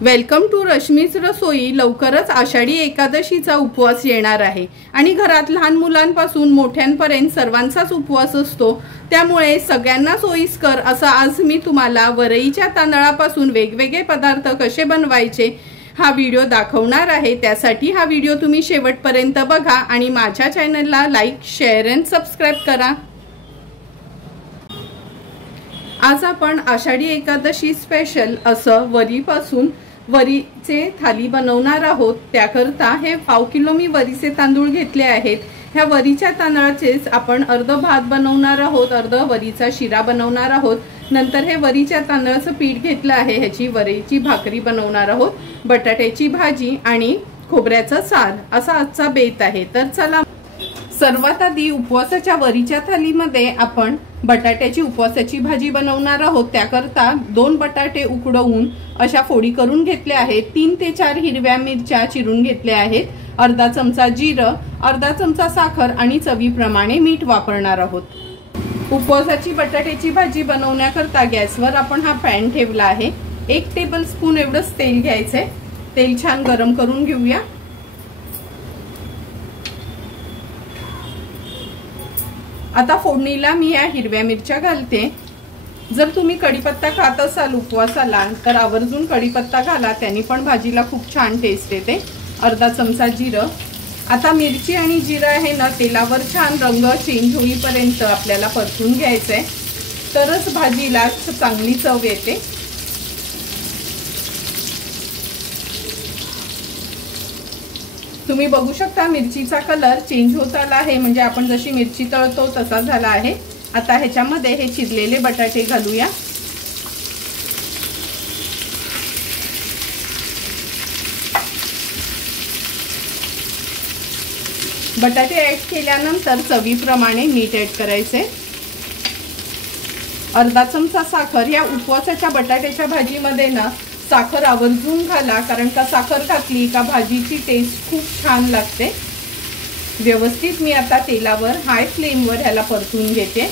Welcome to रश्मीच रसोई। लवकरच आषाढी एकादशीचा उपवास येणार आहे आणि घरात लहान मुलांपासून मोठ्यांपर्यंत सर्वांचाच उपवास असतो। त्यामुळे सगळ्यांना सोयीस्कर असा आज मी तुम्हाला वरईच्या तांदळापासून वेगवेगळे पदार्थ कसे बनवायचे हा व्हिडिओ दाखवणार आहे। त्यासाठी हा व्हिडिओ तुम्ही शेवटपर्यंत बघा आणि माझ्या चॅनलला लाईक, शेअर आणि सबस्क्राइब करा। आज आपण आषाढी एकादशी स्पेशल असं वरीपासून वरीचे थाली बनवणार आहोत। त्याकरता हे 1/2 किलो मी वरीचे तांदूळ घेतले आहेत। ह्या वरीच्या तांदळाचेच आपण अर्ध भात बनवणार आहोत, अर्ध वरीचा शिरा बनवणार आहोत। नंतर हे वरीच्या तांदळाचं पीठ घेतलं आहे, ह्याची वरीची भाकरी बनवणार आहोत, बटाट्याची भाजी आणि खोबऱ्याचं सार असा आजचा बेत आहे। तर चला, सर्वात आधी उपवासाच्या वरीच्या थालीमध्ये आपण बटाट्याची उपवासाची भाजी बनवणार आहोत। त्याकरता 2 बटाटे उकडवून अशा फोडी करून घेतले आहेत। 3 ते 4 हिरव्या मिरच्या चिरून घेतल्या आहेत। अर्धा चमचा जिरं, अर्धा चमचा साखर आणि चवीप्रमाणे मीठ वापरणार आहोत। उपवासाची बटाट्याची भाजी बनवण्याकरता गॅसवर आपण हा पॅन ठेवला आहे। 1 टेबलस्पून एवढंच तेल घ्यायचंय। तेल छान गरम करून घेऊया। आता फोडणीला मी या हिरव्या मिरच्या घालते। जर तुम्ही कढीपत्ता खात असाल उपवासाला तर आवर्जून कढीपत्ता घाला, त्याने पण भाजीला खूप छान टेस्ट येते। अर्धा चमचा जिरं। आता मिरची आणि जिरं आहे ना, तेलावर छान रंग चेंज होईपर्यंत आपल्याला परतून घ्यायचंय, तरच भाजीला चांगली चव येते। तुम्ही बघू शकता मिरचीचा कलर चेंज होत आला आहे, म्हणजे आपण जशी मिरची तळतो तसा झाला आहे। आता ह्याच्यामध्ये हे चिरलेले बटाटे घालूया। बटाटे ऍड केल्यानंतर चवीप्रमाणे मीठ ऍड करायचे। अर्धा चमचा साखर। या उपवासाच्या बटाट्याच्या भाजीमध्ये ना साखर आवर्जून घाला, कारण का साखर घातली का भाजीची टेस्ट खूप छान लागते। व्यवस्थित मी आता तेलावर हाय फ्लेमवर ह्याला परतून घेते।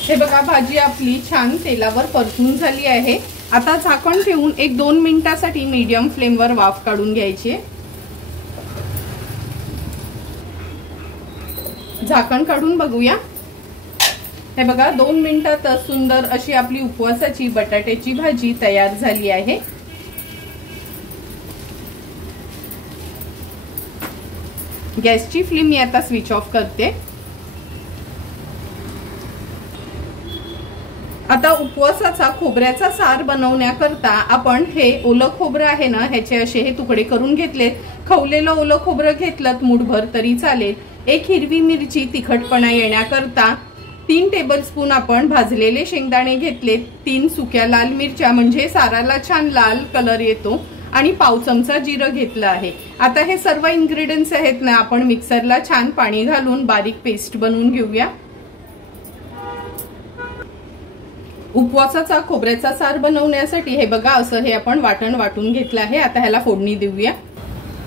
हे बघा, भाजी आपली छान तेलावर परतून झाली आहे। आता झाकण ठेवून 1-2 मिनिटांसाठी मीडियम फ्लेमवर वाफ काढून घ्यायची आहे। झाकण काढून बघूया। हे बघा, 2 मिनिटातच सुंदर अशी आपली उपवासाची बटाट्याची भाजी तयार झाली आहे। गॅसची फ्लेम मी आता स्विच ऑफ करते। आता उपवासाचा खोबऱ्याचा सार बनवण्याकरता आपण हे ओलं खोबरं आहे ना, ह्याचे असे हे तुकडे करून घेतलेत। खवलेलं ओलं खोबरं घेतलं मुठभर तरी चालेल। 1 हिरवी मिरची तिखटपणा येण्याकरता, 3 टेबलस्पून आपण भाजलेले शेंगदाणे घेतले, 3 सुक्या लाल मिरच्या म्हणजे साराला छान लाल कलर येतो आणि 1/2 चमचा जिरं घेतलं आहे। आता हे सर्व इन्ग्रेडियंट्स आहेत ना, आपण मिक्सरला छान पाणी घालून बारीक पेस्ट बनवून घेऊया। उपवासाचा खोबऱ्याचा सार बनवण्यासाठी हे बघा, असं हे आपण वाटून घेतलं आहे। आता ह्याला फोडणी देऊया।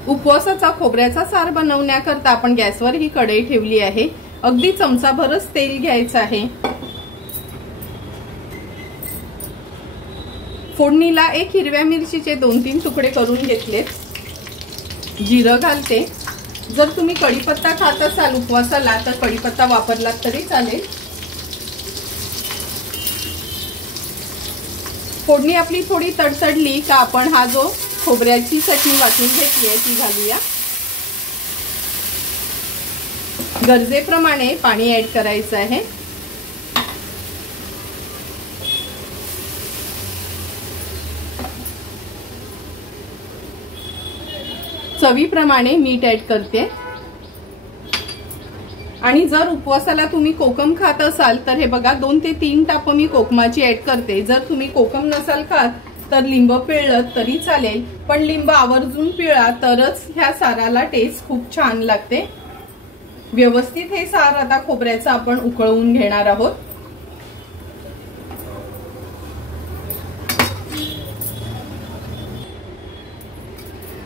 उपवासाचा खोबऱ्याचा सार बनवण्याकरता आपण गॅसवर ही कढई ठेवली आहे। अगदी चमचाभरच तेल घ्यायचं आहे। फोडणीला 1 हिरव्या मिरचीचे 2-3 तुकडे करून घेतलेत। जिरं घालते। जर तुम्ही कढीपत्ता खात असाल उपवासाला तर कढीपत्ता वापरलात तरी चालेल। फोडणी आपली थोडी तडतडली का आपण हा जो खोबऱ्याची चटणी वाटून घेतली आहे ती घालूया। गरजेप्रमाणे पाणी ऍड करायचं आहे। चवीप्रमाणे मीठ ऍड करते। आणि जर उपवासाला तुम्ही कोकम खात असाल तर हे बघा, 2 ते 3 टाप मी कोकमाची ऍड करते। जर तुम्ही कोकम नसाल खात तर लिंब पिळलं तरी चालेल, पण लिंब आवर्जून पिळा, तरच ह्या साराला टेस्ट खूप छान लागते। व्यवस्थित हे सार आता खोबऱ्याचं आपण उकळवून घेणार आहोत।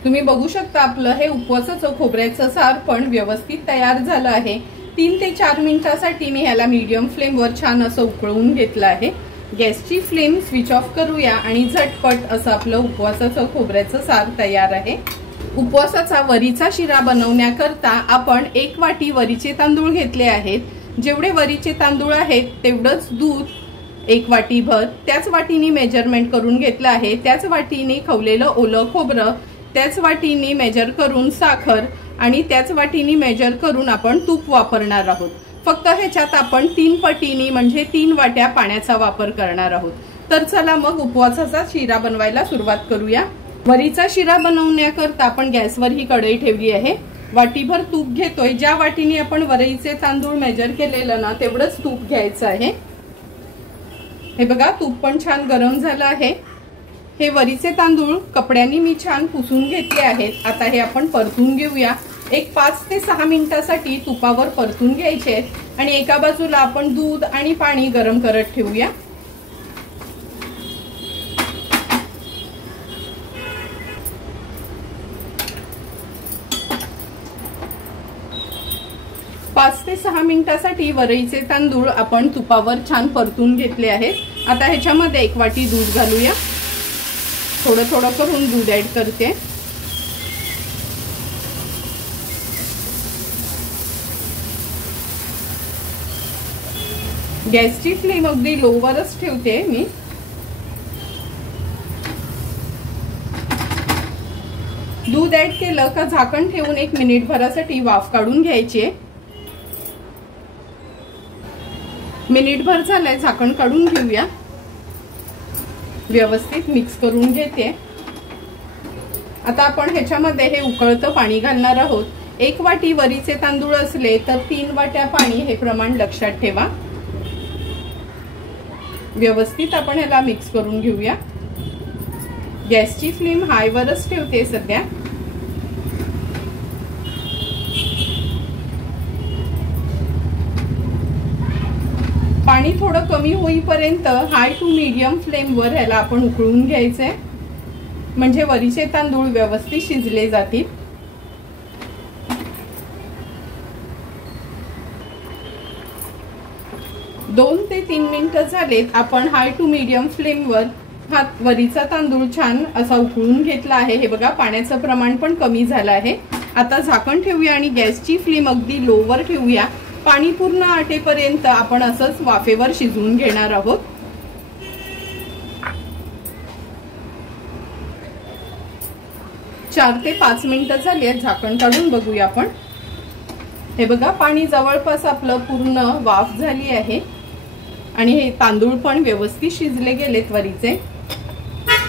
तुम्ही बघू शकता आपलं हे उपवासाचं खोबऱ्याचं सार पण व्यवस्थित तयार झालं आहे। 3 ते 4 मिनिटांसाठी मी ह्याला मीडियम फ्लेमवर छान असं उकळवून घेतलं आहे। गॅसची फ्लेम स्विच ऑफ करूया आणि झटपट असं आपलं उपवासाचं खोबऱ्याचं सार तयार आहे। उपवासाचा वरीचा शिरा बनवण्याकरता आपण 1 वाटी वरीचे तांदूळ घेतले आहेत। जेवढे वरीचे तांदूळ आहेत तेवढंच दूध 1 वाटी भर त्याच वाटीने मेजरमेंट करून घेतलं आहे। त्याच वाटीने खवलेलं ओलं खोबरं, त्याच वाटीने मेजर करून साखर आणि त्याच वाटीने मेजर करून आपण तूप वापरणार आहोत। फक्त ह्याच्यात आपण 3 पटीने म्हणजे 3 वाट्या पाण्याचा वापर करणार आहोत। तर चला मग उपवासाचा शिरा बनवायला सुरुवात करूया। वरीचा शिरा बनवण्याकरता आपण गॅसवर ही कढई ठेवली आहे। वाटीभर तूप घेतोय। ज्या वाटीने आपण वरीचे तांदूळ मेजर केलेलं ना तेवढंच तूप घ्यायचं आहे। हे बघा तूप पण छान गरम झालं आहे। हे वरीचे तांदूळ कपड्यांनी मी छान पुसून घेतले आहेत। आता हे आपण परतून घेऊया। एक 5 ते 6 मिनिटांसाठी तुपावर परतून घ्यायचे आहेत आणि एका बाजूला आपण दूध आणि पाणी गरम करत ठेवूया। पाच ते 6 मिनिटांसाठी वरईचे तांदूळ आपण तुपावर छान परतून घेतले आहेत। आता ह्याच्यामध्ये 1 वाटी दूध घालूया। थोडं थोडं करून दूध ऍड करते। गॅसची फ्लेम अगदी लोवरच ठेवते मी। दूध ऍड केलं का झाकण ठेवून 1 मिनिट भरासाठी वाफ काढून घ्यायची। मिनिटभर झालंय, झाकण काढून घेऊया। व्यवस्थित मिक्स करून घेते। आता आपण ह्याच्यामध्ये हे उकळतं पाणी घालणार आहोत। 1 वाटी वरीचे तांदूळ असले तर 3 वाट्या पाणी हे प्रमाण लक्षात ठेवा। व्यवस्थित आपण ह्याला मिक्स करून घेऊया। गॅसची फ्लेम हाय वरच ठेवते सध्या। पाणी थोडं कमी होईपर्यंत हाय टू मीडियम फ्लेम वर ह्याला आपण उकळून घ्यायचंय, म्हणजे वरीचे तांदूळ व्यवस्थित शिजले जातील। दोन ते 3 मिनिटं झालेत। आपण हाय टू मीडियम फ्लेम वर हा वरीचा तांदूळ छान असा उकळून घेतला आहे। हे बघा पाण्याचं प्रमाण पण कमी झालं आहे। आता झाकण ठेवूया आणि गॅसची फ्लेम अगदी लोवर ठेवूया। पाणी पूर्ण आटेपर्यंत आपण असंच वाफेवर शिजवून घेणार आहोत। चार ते 5 मिनिटं झाली आहेत। झाकण काढून बघूया आपण। हे बघा पाणी जवळपास आपलं पूर्ण वाफ झाली आहे आणि हे तांदूळ पण व्यवस्थित शिजले गेलेत वरीचे।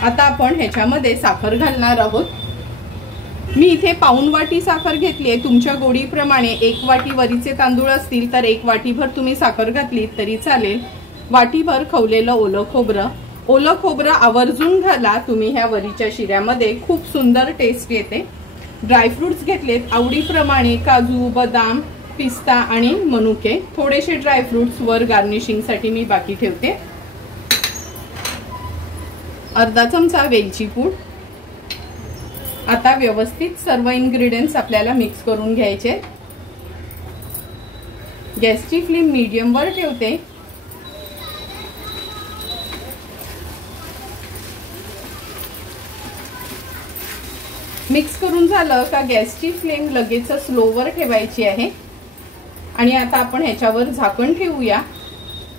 आता आपण ह्याच्यामध्ये साखर घालणार आहोत। मी इथे पाऊण वाटी साखर घेतली आहे। तुमच्या गोडीप्रमाणे 1 वाटी वरीचे तांदूळ असतील तर 1 वाटीभर तुम्ही साखर घातली तरी चालेल। वाटीभर खवलेलं ओलं खोबरं, ओलं खोबरं आवर्जून घाला तुम्ही ह्या वरीच्या शिऱ्यामध्ये, खूप सुंदर टेस्ट येते। ड्रायफ्रुट्स घेतलेत आवडीप्रमाणे, काजू, बदाम, पिस्ता आणि मनुके। थोडेसे ड्रायफ्रुट्स वर गार्निशिंग साठी मी बाकी ठेवते। अर्धा चमचा वेलची पूड। आता व्यवस्थित सर्व इन्ग्रेडियंट्स आपल्याला मिक्स करून घ्यायचे। गॅसची फ्लेम मीडियम वर ठेवते। मिक्स करून झालं का गॅसची फ्लेम लगेच स्लोवर ठेवायची आहे आणि आता आपण ह्याच्यावर झाकण ठेवूया।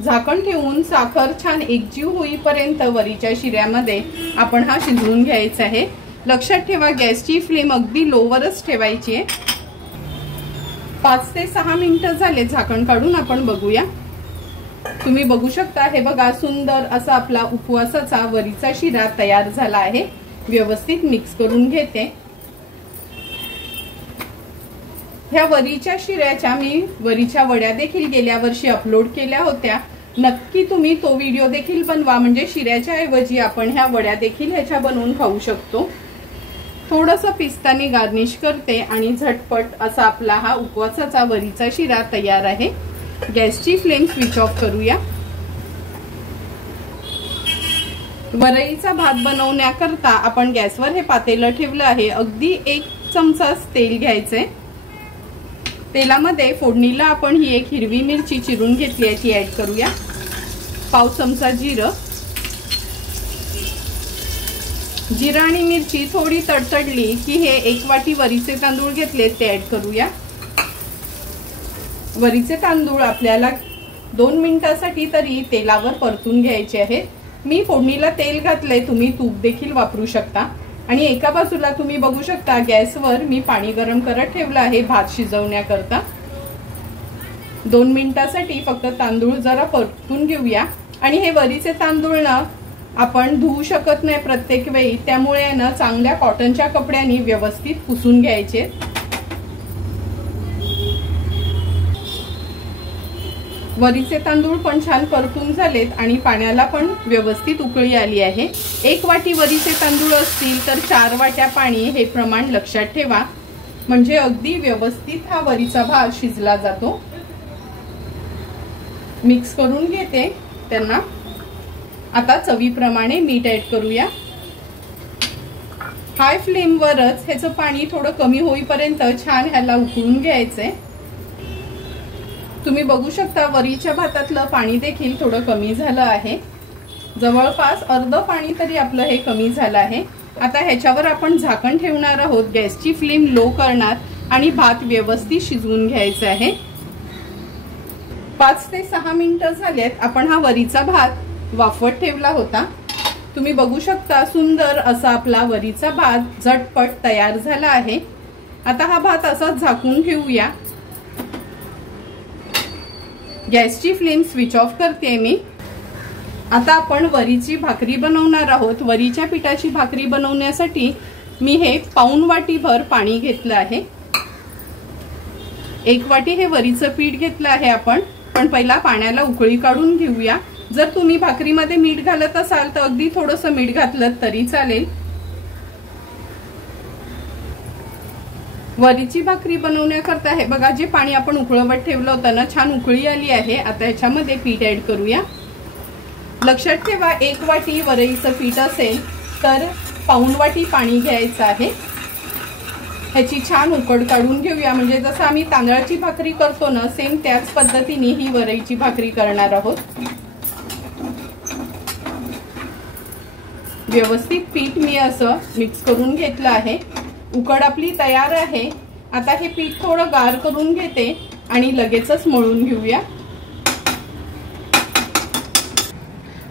झाकण ठेवून साखर छान एकजीव होईपर्यंत वरीच्या शिऱ्यामध्ये आपण हा शिजवून घ्यायचा आहे। लक्षात ठेवा गॅसची फ्लेम अगदी लोवरच ठेवायची आहे। 5 ते 6 मिनिटं झाले। झाकण काढून आपण बघूया। तुम्ही बघू शकता हे बघा सुंदर असा आपला उपवासाचा वरीचा शिरा तयार झाला आहे। व्यवस्थित मिक्स करून घेते। ह्या वरीच्या शिऱ्याच्या मी वरीच्या वड्या देखील गेल्या वर्षी अपलोड केल्या होत्या। नक्की तुम्ही तो व्हिडिओ देखील बनवा, म्हणजे शिऱ्याच्या ऐवजी आपण ह्या वड्या देखील ह्याच्या बनवून खाऊ शकतो। थोडंसं पिस्ताने गार्निश करते आणि झटपट असा आपला हा उपवासाचा वरीचा शिरा तयार आहे। गॅसची फ्लेम स्विच ऑफ करूया। वरईचा भात बनवण्याकरता आपण गॅसवर हे पातेलं ठेवलं आहे। अगदी 1 चमचा तेल घ्यायचे। तेलामध्ये फोडणीला आपण ही एक हिरवी मिरची चिरून घेतली आहे ती ऍड करूया। पाव चमचा जिरं, जिरं आणि मिरची थोडी तडतडली की हे 1 वाटी वरीचे तांदूळ घेतले ते ऍड करूया। वरीचे तांदूळ आपल्याला 2 मिनिटांसाठी तरी तेलावर परतून घ्यायचे आहेत। मी फोडणीला तेल घातले, तुम्ही तूप देखील वापरू शकता। आणि एका बाजूला तुम्ही बघू शकता गॅसवर मी पाणी गरम करत ठेवलं आहे भात शिजवण्याकरता। 2 मिनिटांसाठी फक्त तांदूळ जरा परतून घेऊया। आणि हे वरीचे तांदूळ ना आपण धुवू शकत नाही प्रत्येक वेळी, त्यामुळे ना चांगल्या कॉटनच्या कपड्याने व्यवस्थित पुसून घ्यायचे। वरीचे तांदूळ पण छान परतून झालेत आणि पाण्याला पण व्यवस्थित उकळी आली आहे। 1 वाटी वरीचे तांदूळ असतील तर 4 वाट्या पाणी हे प्रमाण लक्षात ठेवा, म्हणजे अगदी व्यवस्थित हा वरीचा भात शिजला जातो। मिक्स करून घेते त्यांना। आता चवीप्रमाणे मीठ ऍड करूया। हाय फ्लेमवरच ह्याचं पाणी थोडं कमी होईपर्यंत छान ह्याला उकळून घ्यायचंय। तुम्ही बघू शकता वरीच्या भातातलं पाणी देखील थोडं कमी झालं आहे, जवळपास अर्ध पाणी तरी आपलं हे कमी झालं आहे। आता ह्याच्यावर आपण झाकण ठेवणार आहोत, गॅसची फ्लेम लो करणार आणि भात व्यवस्थित शिजवून घ्यायचा आहे। 5 ते 6 मिनिटं झालेत, आपण हा वरीचा भात वाफवत ठेवला होता। तुम्ही बघू शकता सुंदर असा आपला वरीचा भात झटपट तयार झाला आहे। आता हा भात असाच झाकून ठेवूया। गॅसची फ्लेम स्विच ऑफ करते मी। आता आपण वरीची भाकरी बनवणार आहोत। वरीच्या पिठाची भाकरी बनवण्यासाठी मी हे पाऊण वाटीभर पाणी घेतलं आहे। 1 वाटी हे वरीचं पीठ घेतलं आहे आपण, पण पहिला पाण्याला उकळी काढून घेऊया। जर तुम्ही भाकरीमध्ये मीठ घालत असाल तर अगदी थोडंसं मीठ घातलं तरी चालेल। वरीची भाकरी बनवण्याकरता हे बघा जे पाणी आपण उकळवत ठेवलं होतं ना, छान उकळी आली आहे। आता ह्याच्यामध्ये पीठ ऍड करूया। लक्षात ठेवा 1 वाटी वरीचं पीठ असेल तर पाऊण वाटी पाणी घ्यायचं आहे। ह्याची छान उकड काढून घेऊया, म्हणजे जसं आम्ही तांदळाची भाकरी करतो ना सेम त्याच पद्धतीने ही वरीची भाकरी करणार आहोत। व्यवस्थित पीठ मी असं मिक्स करून घेतलं आहे। उकड आपली तयार आहे। आता हे पीठ थोडं गार करून घेते आणि लगेचच मळून घेऊया।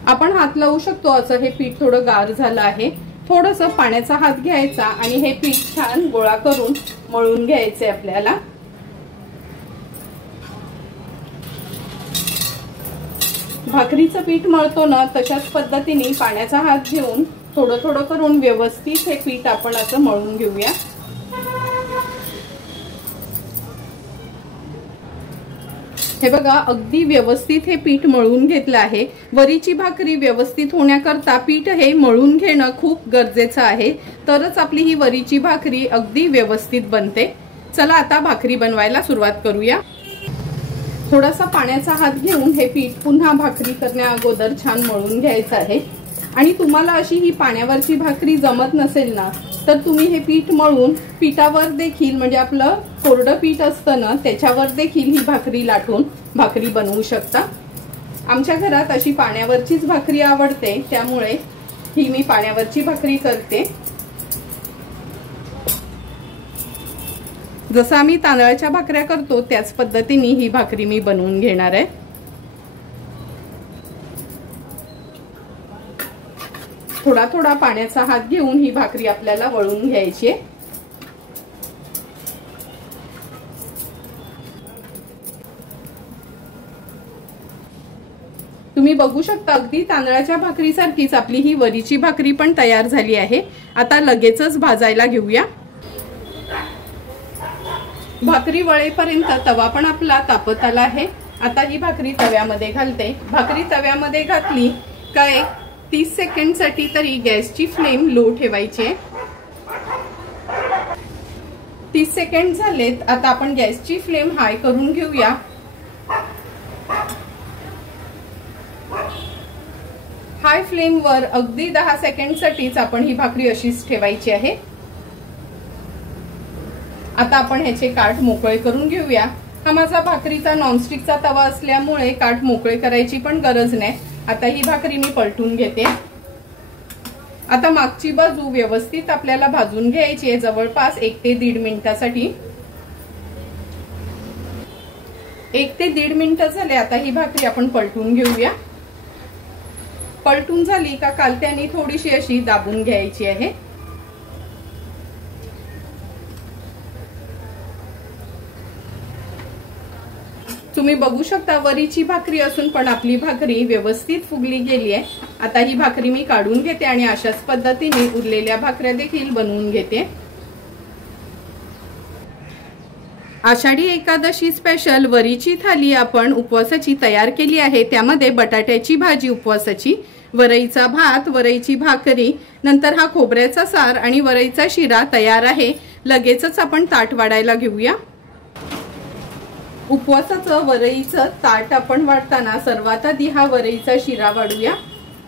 आपण हात लावू शकतो असं हे पीठ थोडं गार झालं आहे। थोडंसं पाण्याचा हात घ्यायचा आणि हे पीठ छान गोळा करून मळून घ्यायचे आपल्याला। भाकरीचं पीठ मळतो ना तशाच पद्धतीने पाण्याचा हात घेऊन थोडं थोडं करून व्यवस्थित हे पीठ आपण असं मळून घेऊया। हे बघा अगदी व्यवस्थित हे पीठ मळून घेतलं आहे। वरीची भाकरी व्यवस्थित होण्याकरता पीठ हे मळून घेणं खूप गरजेचं आहे, तरच आपली ही वरीची भाकरी अगदी व्यवस्थित बनते। चला आता भाकरी बनवायला सुरुवात करूया। थोडासा पाण्याचा हात घेऊन हे पीठ पुन्हा भाकरी करण्या अगोदर छान मळून घ्यायचं आहे। आणि तुम्हाला अशी ही पाण्यावरची भाकरी जमत नसेल ना तर तुम्ही हे पीठ मळून पिठावर देखील, म्हणजे आपलं कोरडं पीठ असतं ना त्याच्यावर देखील ही भाकरी लाटून भाकरी बनवू शकता। आमच्या घरात अशी पाण्यावरचीच भाकरी आवडते, त्यामुळे ही मी पाण्यावरची भाकरी करते। जसं आम्ही तांदळाच्या भाकऱ्या करतो त्याच पद्धतीने ही भाकरी मी बनवून घेणार आहे। थोडा थोडा पाण्याचा हात घेऊन ही भाकरी आपल्याला वळून घ्यायची आहे। तुम्ही बघू शकता अगदी तांदळाच्या भाकरीसारखीच आपली ही वरीची भाकरी पण तयार झाली आहे। आता लगेचच भाजायला घेऊया। भाकरी वळेपर्यंत तवा पण आपला तापत आला आहे। आता ही भाकरी तव्यामध्ये घालते। भाकरी तव्यामध्ये घातली काय 30 सेकंडसाठी तरी गॅसची फ्लेम लो ठेवायची आहे। 30 सेकंड झालेत, आता आपण गॅसची फ्लेम हाय करून घेऊया। हाय फ्लेमवर अगदी 10 सेकंडसाठीच आपण ही भाकरी अशीच ठेवायची आहे। आता आपण ह्याचे काठ मोकळे करून घेऊया। हा माझा भाकरीचा नॉनस्टिकचा तवा असल्यामुळे काठ मोकळे करायची पण गरज नाही। आता ही भाकरी मी पलटून घेते। आता मागची बाजू व्यवस्थित आपल्याला भाजून घ्यायची आहे, जवळपास 1 ते 1.5 मिनिटासाठी। 1 ते 1.5 मिनिट झाले। आता ही भाकरी आपण पलटून घेऊया। पलटून झाली का कालत्याने थोडीशी अशी दाबून घ्यायची आहे। तुम्ही बघू शकता वरीची भाकरी असून पण आपली भाकरी व्यवस्थित फुगली गेली आहे। आता ही भाकरी मी काढून घेते आणि अशाच पद्धतीने उरलेल्या भाकऱ्या देखील बनवून घेते। आषाढी एकादशी स्पेशल वरीची थाली आपण उपवासाची तयार केली आहे। त्यामध्ये बटाट्याची भाजी उपवासाची, वरईचा भात, वरईची भाकरी, नंतर हा खोबऱ्याचा सार आणि वरईचा शिरा तयार आहे। लगेचच आपण ताट वाढायला घेऊया। उपवासाचं वरईचं ताट आपण वाढताना सर्वात आधी हा वरईचा शिरा वाढूया।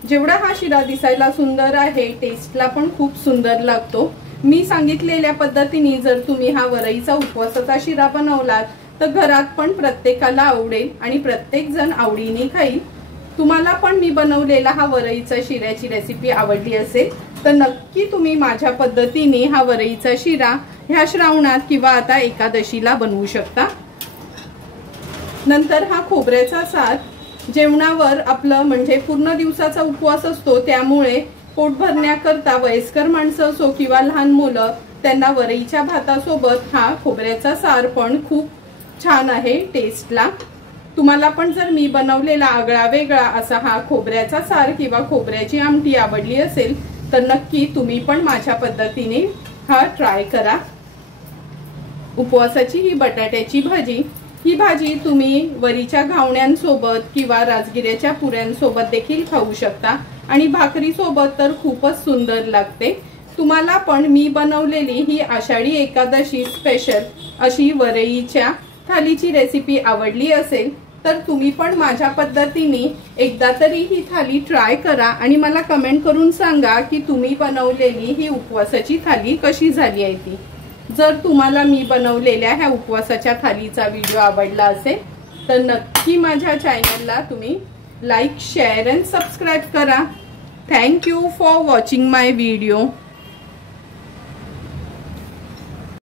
जेवढा हा शिरा दिसायला सुंदर आहे, टेस्टला पण खूप सुंदर लागतो। मी सांगितलेल्या पद्धतीने जर तुम्ही हा वरईचा उपवासाचा शिरा बनवलात तर घरात पण प्रत्येकाला आवडेल आणि प्रत्येक जण आवडीने खाईल। तुम्हाला पण मी बनवलेला हा वरईचा शिऱ्याची रेसिपी आवडली असेल तर नक्की तुम्ही माझ्या पद्धतीने हा वरईचा शिरा ह्या श्रावणात किंवा आता एकादशीला बनवू शकता। नंतर हा खोबऱ्याचा सार जेवणावर आपलं म्हणजे पूर्ण दिवसाचा उपवास असतो, त्यामुळे पोट भरण्याकरता वयस्कर माणसं असो किंवा लहान मुलं त्यांना वरईच्या भातासोबत हा खोबऱ्याचा सार पण खूप छान आहे टेस्टला। तुम्हाला पण जर मी बनवलेला आगळा वेगळा असा हा खोबऱ्याचा सार किंवा खोबऱ्याची आमटी आवडली असेल तर नक्की तुम्ही पण माझ्या पद्धतीने हा ट्राय करा। उपवासाची ही बटाट्याची भाजी, ही भाजी तुम्ही वरीच्या घावण्यांसोबत किंवा राजगिऱ्याच्या पुऱ्यांसोबत देखील खाऊ शकता आणि भाकरी सोबत तर खूपच सुंदर लागते। तुम्हाला पण मी बनवलेली ही आषाढी एकादशी स्पेशल अशी वरईच्या थालीची रेसिपी आवडली असेल तर तुम्ही पण माझ्या पद्धतीने एकदा तरी ही थाली ट्राय करा आणि मला कमेंट करून सांगा की तुम्ही बनवलेली ही उपवासाची थाली कशी झाली आहे ती। जर तुम्हाला मी बनवलेल्या ह्या उपवासाच्या थालीचा व्हिडिओ आवडला असेल तर नक्की माझ्या चॅनलला तुम्ही लाईक, शेअर अँड सबस्क्राईब करा। Thank you for watching my video.